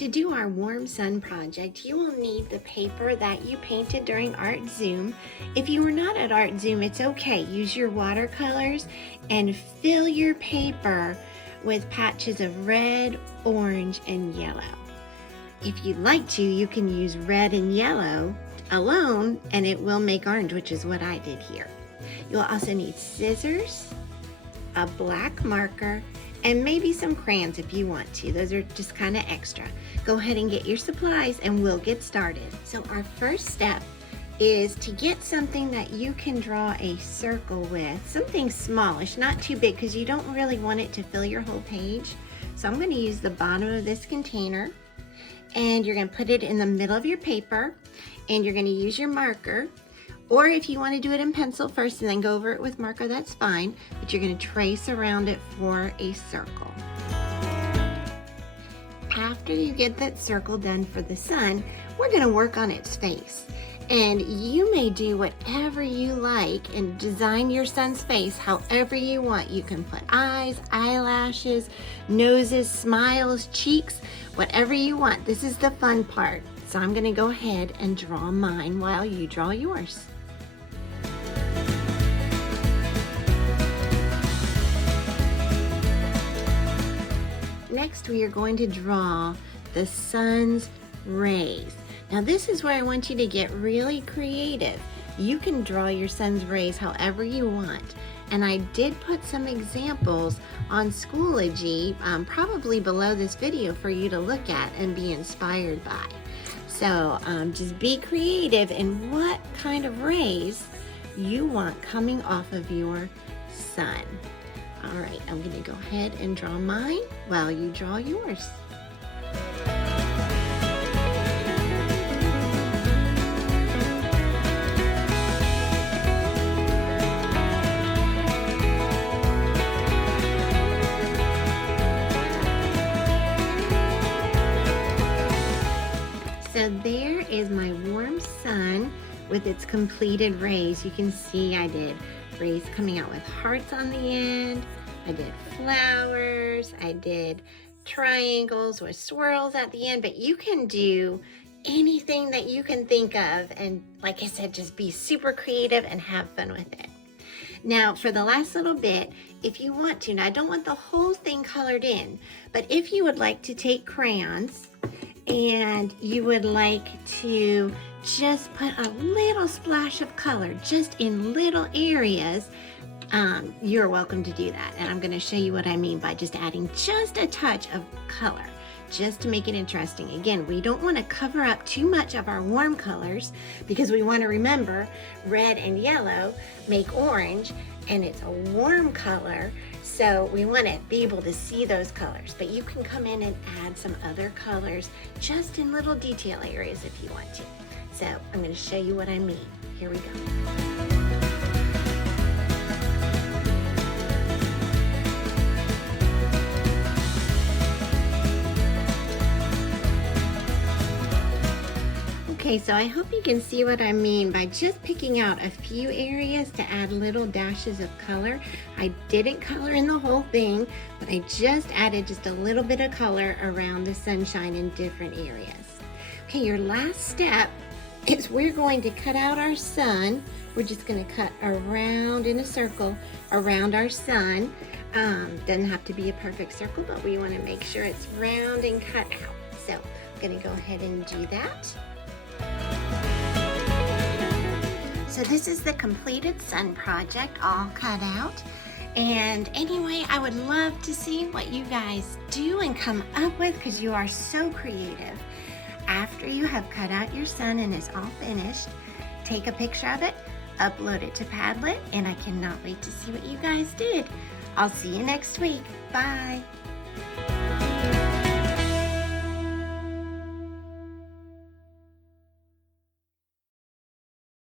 To do our warm sun project, you will need the paper that you painted during Art Zoom. If you were not at Art Zoom, it's okay. Use your watercolors and fill your paper with patches of red, orange, and yellow. If you'd like to, you can use red and yellow alone and it will make orange, which is what I did here. You'll also need scissors, a black marker, and maybe some crayons if you want to. Those are just kind of extra. Go ahead and get your supplies and we'll get started. So our first step is to get something that you can draw a circle with, something smallish, not too big, because you don't really want it to fill your whole page. So I'm going to use the bottom of this container, and you're going to put it in the middle of your paper, and you're going to use your marker. Or if you want to do it in pencil first and then go over it with marker, that's fine, but you're going to trace around it for a circle. After you get that circle done for the sun, we're going to work on its face. And you may do whatever you like and design your sun's face however you want. You can put eyes, eyelashes, noses, smiles, cheeks, whatever you want. This is the fun part. So I'm going to go ahead and draw mine while you draw yours. Next, we are going to draw the sun's rays. Now this is where I want you to get really creative. You can draw your sun's rays however you want. And I did put some examples on Schoology, probably below this video for you to look at and be inspired by. So just be creative in what kind of rays you want coming off of your sun. All right, I'm going to go ahead and draw mine while you draw yours. So there is my warm sun with its completed rays. You can see I did rays coming out with hearts on the end. I did flowers. I did triangles with swirls at the end, but you can do anything that you can think of. And like I said, just be super creative and have fun with it. Now for the last little bit, if you want to, now I don't want the whole thing colored in, but if you would like to take crayons and you would like to just put a little splash of color just in little areas, you're welcome to do that. And I'm going to show you what I mean by just adding just a touch of color, just to make it interesting. Again, we don't want to cover up too much of our warm colors because we want to remember red and yellow make orange, and it's a warm color, so we want to be able to see those colors. But you can come in and add some other colors just in little detail areas if you want to. So I'm going to show you what I mean. Here we go. Okay, so I hope you can see what I mean by just picking out a few areas to add little dashes of color. I didn't color in the whole thing, but I just added just a little bit of color around the sunshine in different areas. Okay, your last step is we're going to cut out our sun. We're just going to cut around in a circle around our sun. Doesn't have to be a perfect circle, but we want to make sure it's round and cut out. So I'm going to go ahead and do that. So this is the completed sun project all cut out. And anyway, I would love to see what you guys do and come up with, because you are so creative. After you have cut out your sun and it's all finished, take a picture of it, upload it to Padlet, and I cannot wait to see what you guys did. I'll see you next week. Bye.